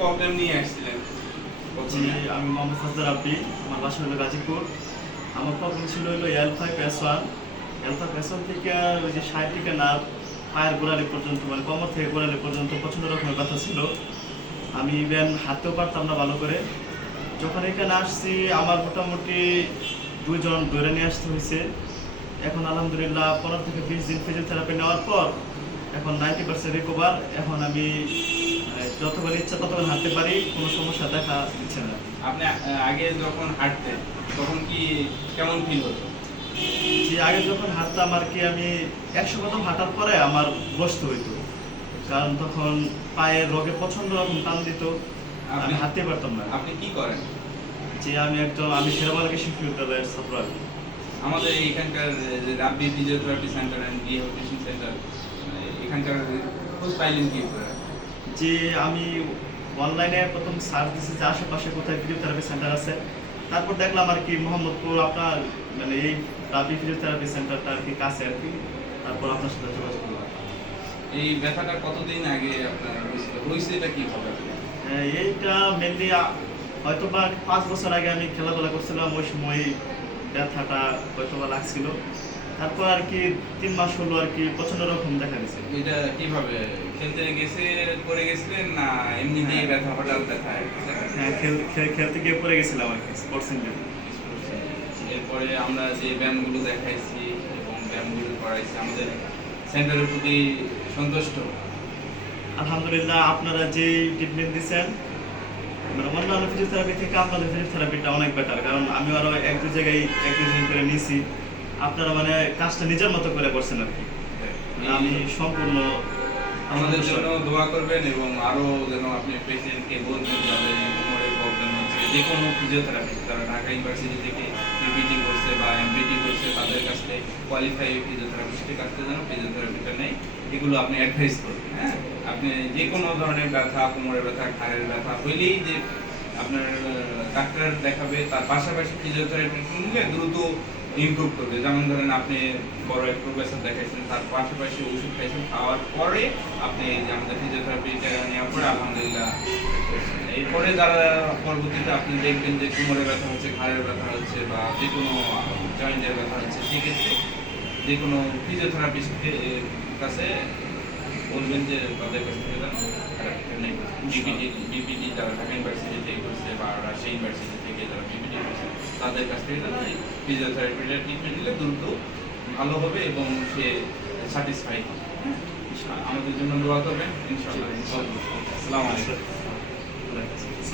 Problem নিয়ে আসছিলেন? জি, আমি মোহাম্মদ ফাজদার রাব্বি, আমার বাসা হলো গাজীপুর। আমার প্রবলেম ছিল হলো L5S1 থেকে ওই যে 60 থেকে নার্ভ পায়ের গোড়ালি পর্যন্ত, মানে কোমর থেকে গোড়ালি পর্যন্ত প্রচণ্ড রকমের ব্যথা ছিল। আমি ইভেন হাঁটতেও পারতাম না ভালো করে। যখন এখানে আসছি আমার মোটামুটি 2 জন ধরে নিয়ে আসতে হয়েছে। এখন আলহামদুলিল্লাহ 15 থেকে 20 দিন ফিজিওথেরাপি নেওয়ার পর এখন 90% রিকভার। এখন আমি যতবার ইচ্ছা ততবার হাঁটতে পারি, কোনো সমস্যা দেখা দিচ্ছে না। আপনি আগে যখন হাঁটতেন তখন কি কেমন ফিল হতো? যে আগে যখন হাঁটতাম আর কি, আমি 100 কদম হাঁটার পরে আমার বসতে হইতো, কারণ তখন পায়ের রোগে প্রচন্ড রকম টান দিত, আমি হাঁটতে পারতাম না। আপনি কি করেন? যে আমি শেরেবাংলা কৃষি বিশ্ববিদ্যালয়ের ছাত্র আর কি। আমাদের এইখানকার যে Rabbi physiotherapy centre and rehabilitation centre, এখানকার খোঁজ পাইলেন কি করে? যে আমি অনলাইনে প্রথম সার্চ দিয়েছি যে আশেপাশে কোথায় ফিজিওথেরাপি সেন্টার আছে। তারপর দেখলাম আর কি মোহাম্মদপুর আপনার, মানে এই রাবি ফিজিওথেরাপি সেন্টারটা আর কি কাছে আর কি। তারপর আপনার সাথে যোগাযোগ করলাম। এই ব্যথাটা কতদিন আগে আপনার হয়েছিল? হয়েছে এটা কিভাবে? এইটা মেনলি হয়তোবা 5 বছর আগে আমি খেলাধুলা করছিলাম, ওই সময় ব্যথাটা হয়তোবা লাগছিল। তারপর আর কি 3 মাস হলো আর কি প্রচন্ড রকম দেখা গেছে। এটা কিভাবে খেলতে গেছে পড়ে গেছিলেন না এমনিতেই ব্যথা হঠাৎ ব্যথা? হ্যাঁ, খেলতে গিয়ে পড়ে গেছিলাম আর কি, স্পোর্টস ইনজুরি। এরপরে আমরা যে ব্যায়ামগুলো দেখাইছি এবং ব্যায়ামগুলো করাইছি, আমাদের সেন্টারের প্রতি সন্তুষ্ট? আলহামদুলিল্লাহ, আপনারা যে ট্রিটমেন্ট দিচ্ছেন, মানে অন্যান্য ফিজিওথেরাপি থেকে আপনাদের ফিজিওথেরাপিটা অনেক বেটার, কারণ আমি আরো এক দুই জায়গায় এক দুদিন করে নিয়েছি। আপনারা মানে কাজটা নিজের মতো করে করছেন আর কি। আমি সম্পূর্ণ আমাদের জন্য দোয়া করবেন এবং আরো যেন আপনি পেশেন্টকে বলবেন যাদের কোমরের প্রবলেম হচ্ছে, যে কোনো ফিজিওথেরাপি, তারা ঢাকা ইউনিভার্সিটি থেকে পিপিটি করছে বা এমপিটি করছে, তাদের কাছ থেকে কোয়ালিফাই ফিজিওথেরাপিস্টের কাছ থেকে যেন ফিজিওথেরাপিটা নেই, এগুলো আপনি অ্যাডভাইস করবেন। হ্যাঁ, আপনি যে কোনো ধরনের ব্যথা, কোমরের ব্যথা, ঘাড়ের ব্যথা হইলেই যে আপনার ডাক্তার দেখাবে, তার পাশাপাশি ফিজিওথেরাপি নিলে দ্রুত ইমপ্রুভ করবে। যেমন ধরেন আপনি বড় এক প্রফেসর দেখাইছেন, তার পাশাপাশি ওষুধ খাইছেন, খাওয়ার পরে আপনি যে আমাদের ফিজিওথেরাপিটা নেওয়ার পরে আলহামদুলিল্লাহ, এরপরে যারা পরবর্তীতে আপনি দেখবেন যে কোমরের ব্যথা হচ্ছে, ঘাড়ের ব্যথা হচ্ছে বা যে কোনো জয়েন্টের ব্যথা হচ্ছে, সেক্ষেত্রে যে কোনো ফিজিওথেরাপিস্টের কাছে বলবেন যে তাদের কাছ থেকে বিপিটি যারা ঢাকা ইউনিভার্সিটি থেকে করছে বা রাজশাহী ইউনিভার্সিটি থেকে যারা বিপিটি করছে, তাদের কাছ থেকে ফিজিওথেরাপিটা ট্রিটমেন্ট দিলে দ্রুত ভালো হবে এবং সে স্যাটিসফাই হবে। আমাদের জন্য দোয়া করবেন ইনশাআল্লাহ। আসসালামু আলাইকুম।